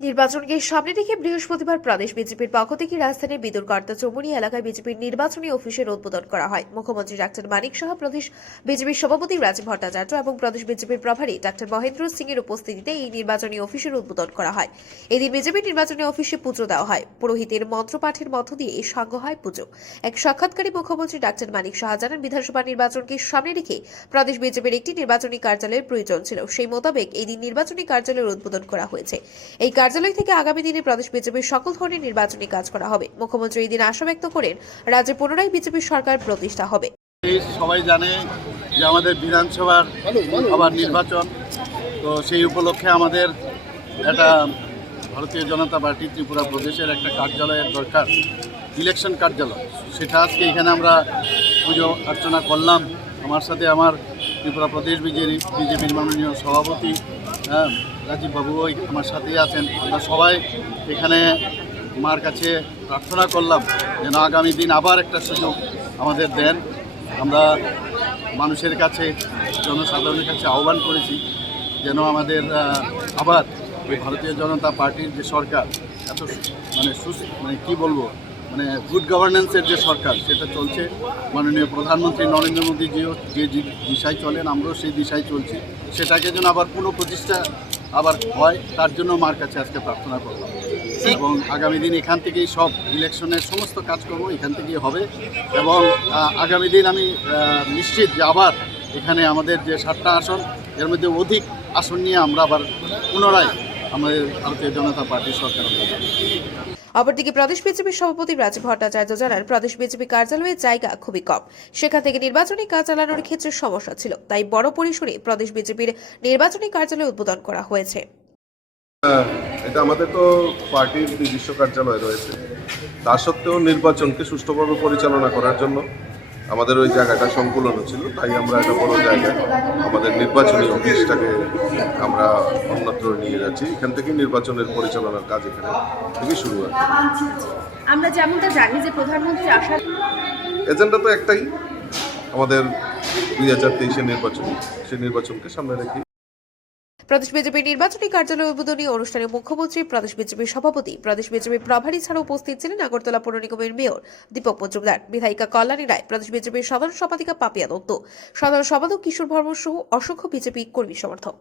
নির্বাচনকে সামনে রেখে বৃহস্পতিবার প্রদেশ বিজেপির পক্ষ থেকে রাজধানীর বিদুরকর্তা চৌমুহনী এলাকায় বিজেপির নির্বাচনী অফিসের উদ্বোধন করা হয়। মুখ্যমন্ত্রী ডাক্তার মানিক সাহা, প্রদেশ বিজেপির সভাপতি রাজীব ভট্টাচার্য এবং প্রদেশ বিজেপির প্রভারী ডাক্তার মহেন্দ্র সিং এর উপস্থিতিতে এই নির্বাচনী অফিসের উদ্বোধন করা হয়। এদিন বিজেপির নির্বাচনী অফিসে পুজো দেওয়া হয়। পুরোহিতের মন্ত্রপাঠের মধ্য দিয়ে এই সাঙ্গ হয় পুজো। এক সাক্ষাৎকারে মুখ্যমন্ত্রী ডাক্তার মানিক সাহা জানান, বিধানসভা নির্বাচনকে সামনে রেখে প্রদেশ বিজেপির একটি নির্বাচনী কার্যালয়ের প্রয়োজন ছিল। সেই মোতাবেক এই দিন নির্বাচনী কার্যালয়ের উদ্বোধন করা হয়েছে। এই কার্যালয় থেকে আগামী দিনে প্রদেশ বিজেপির সকল ধরনের নির্বাচনী কাজ করা হবে। মুখ্যমন্ত্রী এই দিন আশা ব্যক্ত করেন, রাজ্যে পুনরায় বিজেপির সরকার প্রতিষ্ঠা হবে। সবাই জানে যে আমাদের বিধানসভার আবার নির্বাচন, তো সেই উপলক্ষে আমাদের একটা ভারতীয় জনতা পার্টি ত্রিপুরা প্রদেশের একটা কার্যালয়ের দরকার, ইলেকশন কার্যালয়। সেটা আজকে এখানে আমরা পুজো অর্চনা করলাম। আমার সাথে আমার ত্রিপুরা প্রদেশ বিজেপির মাননীয় সভাপতি রাজীব বাবু আমার সাথেই আছেন। আমরা সবাই এখানে মার কাছে প্রার্থনা করলাম যেন আগামী দিন আবার একটা সুযোগ আমাদের দেন। আমরা মানুষের কাছে, জনসাধারণের কাছে আহ্বান করেছি যেন আমাদের আবার ভারতীয় জনতা পার্টির যে সরকার, এত কি বলবো, গুড গভর্নেন্সের যে সরকার সেটা চলছে, মাননীয় প্রধানমন্ত্রী নরেন্দ্র মোদীজিও যে দিশায় চলেন, আমরাও সেই দিশায় চলছি। সেটাকে যেন আবার পুনঃপ্রতিষ্ঠা আবার হয়, তার জন্য মার কাছে আজকে প্রার্থনা করলাম। এবং আগামী দিন এখান থেকেই সব ইলেকশনের সমস্ত কাজকর্ম এখান থেকেই হবে। এবং আগামী দিন আমি নিশ্চিত যে আবার এখানে আমাদের যে 7টা আসন, এর মধ্যে অধিক আসন নিয়ে আমরা আবার পুনরায় আমাদের ভারতীয় জনতা পার্টির সরকার। অপরদিকে প্রদেশ বিজেপির সভাপতি রাজীব ভট্টাচার্য জানান, প্রদেশ বিজেপি কার্যালয়ের জায়গা খুবই কম। সেখান থেকে নির্বাচনী কাজ চালানোর ক্ষেত্রে সমস্যা ছিল, তাই বড় পরিসরে প্রদেশ বিজেপির নির্বাচনী কার্যালয় উদ্বোধন করা হয়েছে। এটা আমাদের তো পার্টির নিজস্ব কার্যালয় রয়েছে, তা সত্ত্বেও নির্বাচনকে সুষ্ঠুভাবে পরিচালনা করার জন্য আমাদের ওই জায়গাটা সংকুলন ছিল, তাই আমরা একটা বড় জায়গায় আমাদের নির্বাচনী অফিসটাকে আমরা অন্যত্র নিয়ে যাচ্ছি। এখান থেকে নির্বাচনের পরিচালনার কাজ এখানে থেকে শুরু হয়। আমরা যেমনটা জানি যে প্রধানমন্ত্রী আসার এজেন্ডা তো একটাই, আমাদের 2023-এর নির্বাচন, সেই নির্বাচনকে সামনে রেখে প্রদেশ বিজেপির নির্বাচনী কার্যালয় উদ্বোধনী অনুষ্ঠানে মুখ্যমন্ত্রী, প্রদেশ বিজেপির সভাপতি, প্রদেশ বিজেপির প্রভারী ছাড়া উপস্থিত ছিলেন আগরতলা পৌর নিগমের মেয়র দীপক মজুমদার, বিধায়িকা কল্যাণী রায়, প্রদেশ বিজেপির সাধারণ সম্পাদিকা পাপিয়া দত্ত, সাধারণ সম্পাদক কিশোর ভর্মা সহ অসংখ্য বিজেপি কর্মী সমর্থক।